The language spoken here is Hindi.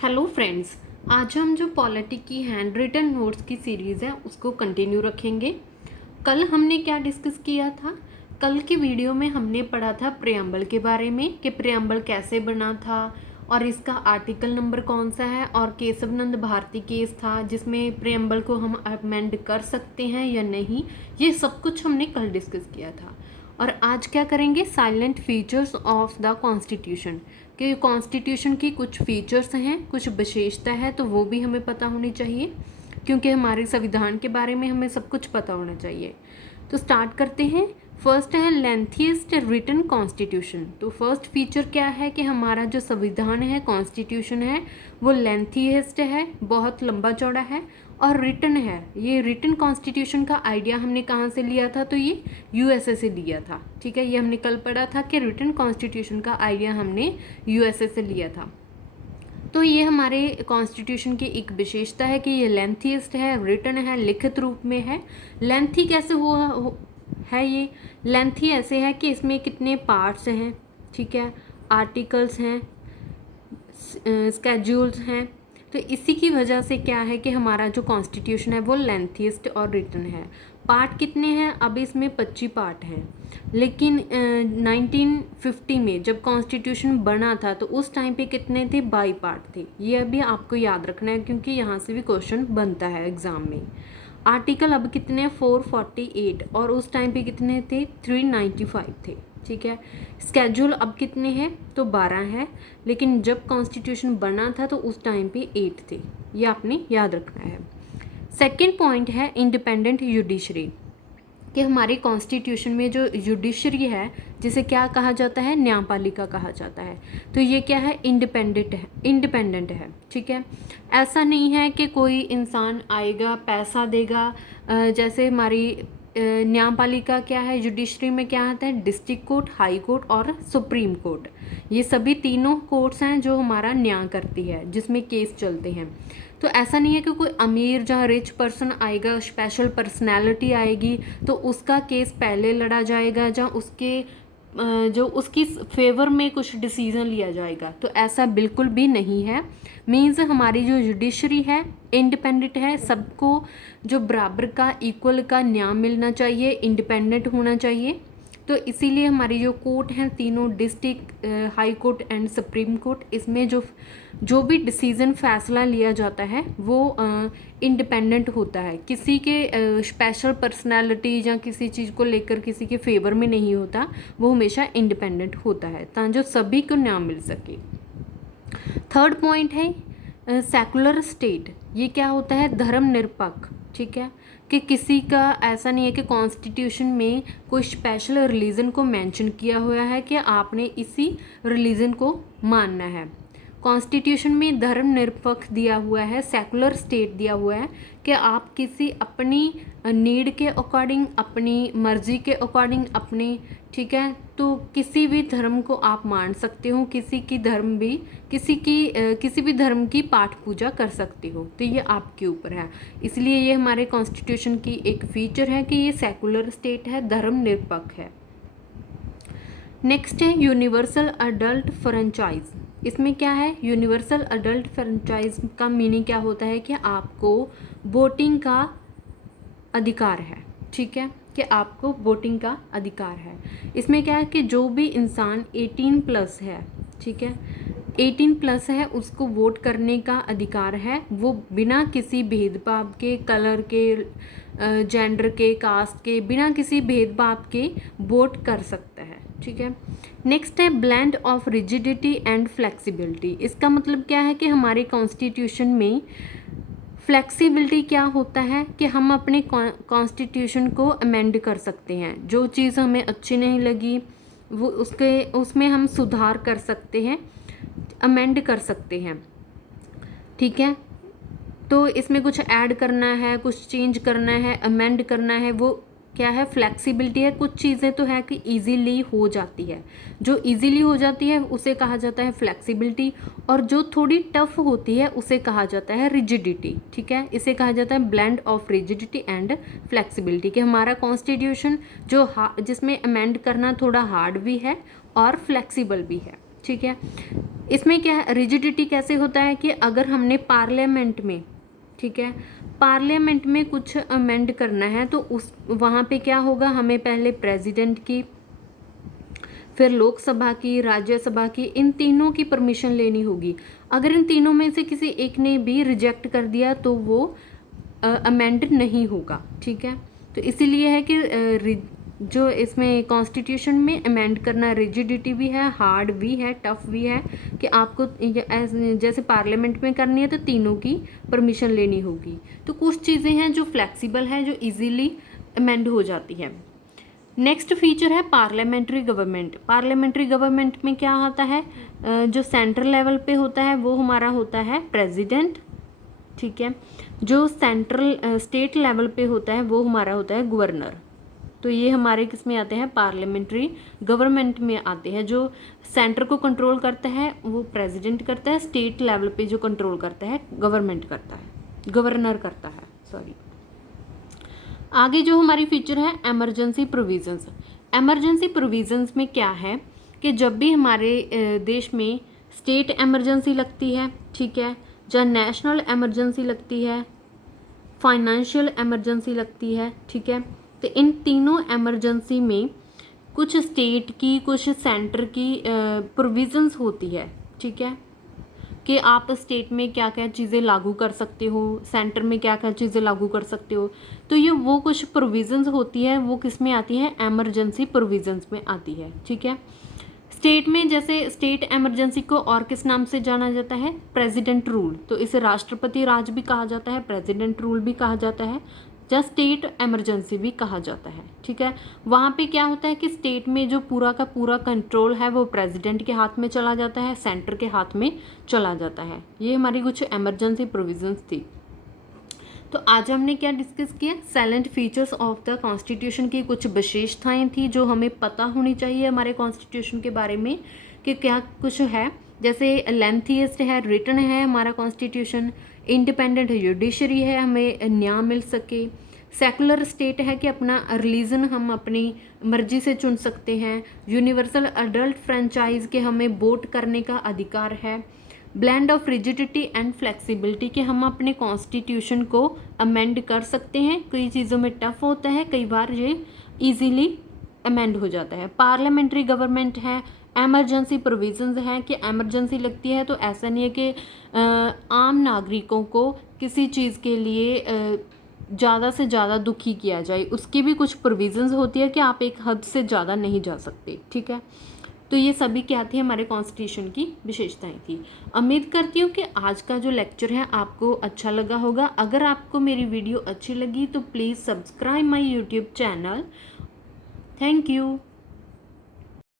हेलो फ्रेंड्स, आज हम जो पॉलिटी की हैंड रिटन नोट्स की सीरीज़ है उसको कंटिन्यू रखेंगे। कल हमने क्या डिस्कस किया था? कल की वीडियो में हमने पढ़ा था प्रियम्बल के बारे में कि प्रियम्बल कैसे बना था और इसका आर्टिकल नंबर कौन सा है, और केशव नंद भारती केस था जिसमें प्रियम्बल को हम अमेंड कर सकते हैं या नहीं। ये सब कुछ हमने कल डिस्कस किया था। और आज क्या करेंगे? Salient features of the constitution, कि कॉन्स्टिट्यूशन की कुछ फीचर्स हैं, कुछ विशेषता है, तो वो भी हमें पता होनी चाहिए क्योंकि हमारे संविधान के बारे में हमें सब कुछ पता होना चाहिए। तो स्टार्ट करते हैं। फर्स्ट है लेंथीएस्ट रिटन कॉन्स्टिट्यूशन। तो फर्स्ट फीचर क्या है कि हमारा जो संविधान है, कॉन्स्टिट्यूशन है, वो लेंथीएस्ट है, बहुत लंबा चौड़ा है और रिटन है। ये रिटन कॉन्स्टिट्यूशन का आइडिया हमने कहाँ से लिया था? तो ये यूएसए से लिया था। ठीक है, ये हमने कल पढ़ा था कि रिटन कॉन्स्टिट्यूशन का आइडिया हमने यूएसए से लिया था। तो ये हमारे कॉन्स्टिट्यूशन की एक विशेषता है कि ये लेंथीएस्ट है, रिटन है, लिखित रूप में है। लेंथी कैसे है? ये लेंथी ऐसे है कि इसमें कितने पार्ट्स हैं, ठीक है, आर्टिकल्स हैं, स्केड्यूल्स हैं। तो इसी की वजह से क्या है कि हमारा जो कॉन्स्टिट्यूशन है वो लेंथीस्ट और रिटन है। पार्ट कितने हैं? अब इसमें 25 पार्ट हैं, लेकिन 1950 में जब कॉन्स्टिट्यूशन बना था तो उस टाइम पे कितने थे? 22 पार्ट थे। ये अभी आपको याद रखना है क्योंकि यहाँ से भी क्वेश्चन बनता है एग्जाम में। आर्टिकल अब कितने हैं? 448, और उस टाइम पे कितने थे? 395 थे। ठीक है, स्केड्यूल अब कितने हैं? तो 12 है, लेकिन जब कॉन्स्टिट्यूशन बना था तो उस टाइम पे 8 थे। ये आपने याद रखना है। सेकंड पॉइंट है इंडिपेंडेंट जुडिशरी, कि हमारे कॉन्स्टिट्यूशन में जो जुडिशरी है जिसे क्या कहा जाता है? न्यायपालिका कहा जाता है। तो ये क्या है? इंडिपेंडेंट है। ठीक है, ऐसा नहीं है कि कोई इंसान आएगा पैसा देगा। जैसे हमारी न्यायपालिका क्या है? जुडिशरी में क्या आता है? डिस्ट्रिक्ट कोर्ट, हाई कोर्ट और सुप्रीम कोर्ट। ये सभी तीनों कोर्ट्स हैं जो हमारा न्याय करती है, जिसमें केस चलते हैं। तो ऐसा नहीं है कि कोई अमीर जहाँ रिच पर्सन आएगा, स्पेशल पर्सनैलिटी आएगी तो उसका केस पहले लड़ा जाएगा, जहाँ उसके जो उसकी फेवर में कुछ डिसीजन लिया जाएगा। तो ऐसा बिल्कुल भी नहीं है। मीन्स हमारी जो जुडिशरी है इंडिपेंडेंट है, सबको जो बराबर का, इक्वल का न्याय मिलना चाहिए, इंडिपेंडेंट होना चाहिए। तो इसीलिए हमारी जो कोर्ट हैं तीनों, district, high court and supreme court, इसमें जो भी डिसीज़न फैसला लिया जाता है वो इंडिपेंडेंट होता है, किसी के स्पेशल पर्सनालिटी या किसी चीज़ को लेकर किसी के फेवर में नहीं होता, वो हमेशा इंडिपेंडेंट होता है ताकि सभी को न्याय मिल सके। थर्ड पॉइंट है सेकुलर स्टेट। ये क्या होता है? धर्मनिरपेक्ष। ठीक है, कि किसी का ऐसा नहीं है कि कॉन्स्टिट्यूशन में कोई स्पेशल रिलीजन को मेंशन किया हुआ है कि आपने इसी रिलीजन को मानना है। कॉन्स्टिट्यूशन में धर्मनिरपेक्ष दिया हुआ है, सेकुलर स्टेट दिया हुआ है कि आप किसी अपनी नीड के अकॉर्डिंग, अपनी मर्जी के अकॉर्डिंग, अपने, ठीक है, तो किसी भी धर्म को आप मान सकते हो, किसी भी धर्म की पाठ पूजा कर सकते हो। तो ये आपके ऊपर है। इसलिए ये हमारे कॉन्स्टिट्यूशन की एक फीचर है कि ये सेकुलर स्टेट है, धर्मनिरपेक्ष है। नेक्स्ट है यूनिवर्सल अडल्ट फ्रेंचाइज। इसमें क्या है? यूनिवर्सल अडल्ट फ्रेंचाइज का मीनिंग क्या होता है कि आपको वोटिंग का अधिकार है। ठीक है, कि आपको वोटिंग का अधिकार है। इसमें क्या है कि जो भी इंसान 18 प्लस है, ठीक है, 18 प्लस है, उसको वोट करने का अधिकार है। वो बिना किसी भेदभाव के, कलर के, जेंडर के, कास्ट के, बिना किसी भेदभाव के वोट कर सकता है। ठीक है, नेक्स्ट है blend of rigidity and flexibility. इसका मतलब क्या है कि हमारे कॉन्स्टिट्यूशन में फ्लेक्सिबिलिटी क्या होता है कि हम अपने कॉन्स्टिट्यूशन को अमेंड कर सकते हैं। जो चीज़ हमें अच्छी नहीं लगी वो उसमें हम सुधार कर सकते हैं, अमेंड कर सकते हैं। ठीक है, तो इसमें कुछ ऐड करना है, कुछ चेंज करना है, अमेंड करना है, वो क्या है? फ्लेक्सिबिलिटी है। कुछ चीज़ें तो है कि इजीली हो जाती है, जो इजीली हो जाती है उसे कहा जाता है फ्लेक्सिबिलिटी, और जो थोड़ी टफ होती है उसे कहा जाता है रिजिडिटी। ठीक है, इसे कहा जाता है blend of rigidity and flexibility, कि हमारा कॉन्स्टिट्यूशन जिसमें अमेंड करना थोड़ा हार्ड भी है और फ्लेक्सिबल भी है। ठीक है। इसमें क्या है, रिजिडिटी कैसे होता है कि अगर हमने पार्लियामेंट में, ठीक है, पार्लियामेंट में कुछ अमेंड करना है तो उस वहाँ पे क्या होगा, हमें पहले प्रेसिडेंट की, फिर लोकसभा की, राज्यसभा की, इन तीनों की परमिशन लेनी होगी। अगर इन तीनों में से किसी एक ने भी रिजेक्ट कर दिया तो वो अमेंड नहीं होगा, ठीक है। तो इसीलिए है कि जो इसमें कॉन्स्टिट्यूशन में अमेंड करना रिजिडिटी भी है, हार्ड भी है, टफ भी है, कि आपको जैसे पार्लियामेंट में करनी है तो तीनों की परमिशन लेनी होगी। तो कुछ चीज़ें हैं जो फ्लेक्सिबल है, जो इजीली अमेंड हो जाती है। नेक्स्ट फीचर है पार्लियामेंट्री गवर्नमेंट। पार्लियामेंट्री गवर्नमेंट में क्या आता है, जो सेंट्रल लेवल पे होता है वो हमारा होता है प्रेसिडेंट, ठीक है। जो सेंट्रल स्टेट लेवल पे होता है वो हमारा होता है गवर्नर। तो ये हमारे किस में आते हैं, पार्लियामेंट्री गवर्नमेंट में आते हैं। जो सेंटर को कंट्रोल करता है वो प्रेसिडेंट करता है, स्टेट लेवल पे जो कंट्रोल करता है गवर्नमेंट करता है, गवर्नर करता है, सॉरी। आगे जो हमारी फीचर है एमरजेंसी प्रोविजंस। एमरजेंसी प्रोविजंस में क्या है कि जब भी हमारे देश में स्टेट एमरजेंसी लगती है, ठीक है, या नेशनल एमरजेंसी लगती है, फाइनेंशियल एमरजेंसी लगती है, ठीक है, तो इन तीनों एमरजेंसी में कुछ स्टेट की, कुछ सेंटर की प्रोविजंस होती है, ठीक है, कि आप स्टेट में क्या क्या चीज़ें लागू कर सकते हो, सेंटर में क्या क्या चीज़ें लागू कर सकते हो। तो ये वो कुछ प्रोविजंस होती है, वो किस में आती है, एमरजेंसी प्रोविजंस में आती है, ठीक है। स्टेट में जैसे स्टेट एमरजेंसी को और किस नाम से जाना जाता है, प्रेसिडेंट रूल। तो इसे राष्ट्रपति राज भी कहा जाता है, प्रेसिडेंट रूल भी कहा जाता है, या स्टेट एमरजेंसी भी कहा जाता है, ठीक है। वहाँ पे क्या होता है कि स्टेट में जो पूरा का पूरा कंट्रोल है वो प्रेसिडेंट के हाथ में चला जाता है, सेंटर के हाथ में चला जाता है। ये हमारी कुछ एमरजेंसी प्रोविजंस थी। तो आज हमने क्या डिस्कस किया, salient features of the constitution की कुछ विशेषताएं थी जो हमें पता होनी चाहिए हमारे कॉन्स्टिट्यूशन के बारे में कि क्या कुछ है। जैसे लेंथीएस्ट है, रिटन है हमारा कॉन्स्टिट्यूशन, इंडिपेंडेंट जुडिशरी है, हमें न्याय मिल सके, सेकुलर स्टेट है कि अपना रिलीजन हम अपनी मर्जी से चुन सकते हैं, यूनिवर्सल अडल्ट फ्रेंचाइज के हमें वोट करने का अधिकार है, blend of rigidity and flexibility कि हम अपने कॉन्स्टिट्यूशन को अमेंड कर सकते हैं, कई चीज़ों में टफ होता है, कई बार ये इजीली अमेंड हो जाता है। पार्लियामेंट्री गवर्नमेंट है, एमरजेंसी प्रोविजंस हैं कि एमरजेंसी लगती है तो ऐसा नहीं है कि आम नागरिकों को किसी चीज़ के लिए ज़्यादा से ज़्यादा दुखी किया जाए, उसकी भी कुछ प्रोविजंस होती है कि आप एक हद से ज़्यादा नहीं जा सकते, ठीक है। तो ये सभी क्या थी, हमारे कॉन्स्टिट्यूशन की विशेषताएं थी। उम्मीद करती हूँ कि आज का जो लेक्चर है आपको अच्छा लगा होगा। अगर आपको मेरी वीडियो अच्छी लगी तो please subscribe my YouTube channel. Thank you.